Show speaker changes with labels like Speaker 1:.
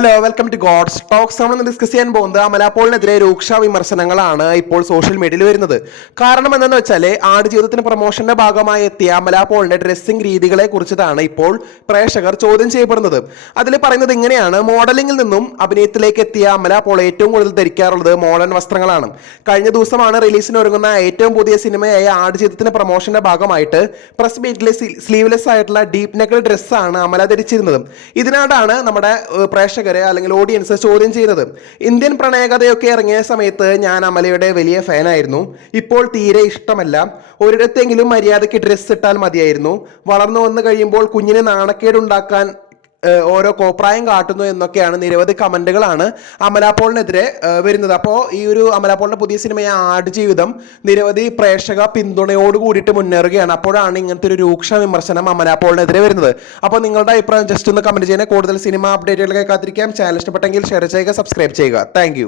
Speaker 1: Hello welcome to god's talks നമ്മൾ discuss ചെയ്യാൻ പോകുന്നത് അമലാപോളിനെതിരെ രൂക്ഷ വിമർശനങ്ങളാണ് ഇപ്പോൾ സോഷ്യൽ മീഡിയയിൽ വരുന്നത്. കാരണം എന്തെന്ന് വെച്ചാൽ ആടുജീവിതത്തിന് പ്രൊമോഷന്റെ ഭാഗമായി എത്തിയ അമലാപോളിന്റെ ഡ്രസ്സിംഗ് രീതികളെ കുറിച്ചിട്ടാണ് ഇപ്പോൾ പ്രേക്ഷകർ ചോദ്യം ചെയ്യപ്പെടുന്നത്. അതിൽ പറയുന്നത് ഇങ്ങനെയാണ്. മോഡലിംഗിൽ നിന്നും അഭിനയത്തിലേക്ക് എത്തിയ അമലാപോൾ ഏറ്റവും കൂടുതൽ ധരിക്കാറുള്ളത് മോഡേൺ വസ്ത്രങ്ങളാണ്. കഴിഞ്ഞ ദിവസമാണ് റിലീസിന് ഒരുങ്ങുന്ന ഏറ്റവും പുതിയ സിനിമയായ ആടുജീവിതത്തിന് പ്രൊമോഷന്റെ ഭാഗമായിട്ട് പ്രസ് മീറ്റിലെ സ്ലീവ്ലെസ് ആയിട്ടുള്ള ഡീപ് നെക്കൽ ഡ്രസ്സാണ് അമല ധരിച്ചിരുന്നത്. ഇതിനാടാണ് നമ്മുടെ ഏഹ്, പ്രേക്ഷകരെ അല്ലെങ്കിൽ ഓഡിയൻസ് ചോദ്യം ചെയ്യുന്നത്. ഇന്ത്യൻ പ്രണയകഥയൊക്കെ ഇറങ്ങിയ സമയത്ത് ഞാൻ അമലയുടെ വലിയ ഫാനായിരുന്നു ഇപ്പോൾ തീരെ ഇഷ്ടമല്ല. ഒരിടത്തെങ്കിലും മര്യാദയ്ക്ക് ഡ്രസ്സ് ഇട്ടാൽ മതിയായിരുന്നു. വളർന്നു വന്നു കഴിയുമ്പോൾ കുഞ്ഞിന് നാണക്കേടുണ്ടാക്കാൻ ഓരോ കോപ്രായം കാട്ടുന്നു എന്നൊക്കെയാണ് നിരവധി കമന്റുകളാണ് അമലാപോളിനെതിരെ വരുന്നത്. അപ്പോൾ ഈ ഒരു അമലാപോളിന്റെ പുതിയ സിനിമയായ ആടുജീവിതം നിരവധി പ്രേക്ഷക പിന്തുണയോട് കൂടിയിട്ട് മുന്നേറുകയാണ്. അപ്പോഴാണ് ഇങ്ങനത്തെ ഒരു രൂക്ഷ വിമർശനം അമലാപോളിനെതിരെ വരുന്നത്. അപ്പോൾ നിങ്ങളുടെ അഭിപ്രായം ജസ്റ്റ് ഒന്ന് കമന്റ് ചെയ്യണേ കൂടുതൽ സിനിമ അപ്ഡേറ്റുകളൊക്കെ കാത്തിരിക്കാം. ചാനൽ ഇഷ്ടപ്പെട്ടെങ്കിൽ ഷെയർ ചെയ്യുക സബ്സ്ക്രൈബ് ചെയ്യുക. താങ്ക്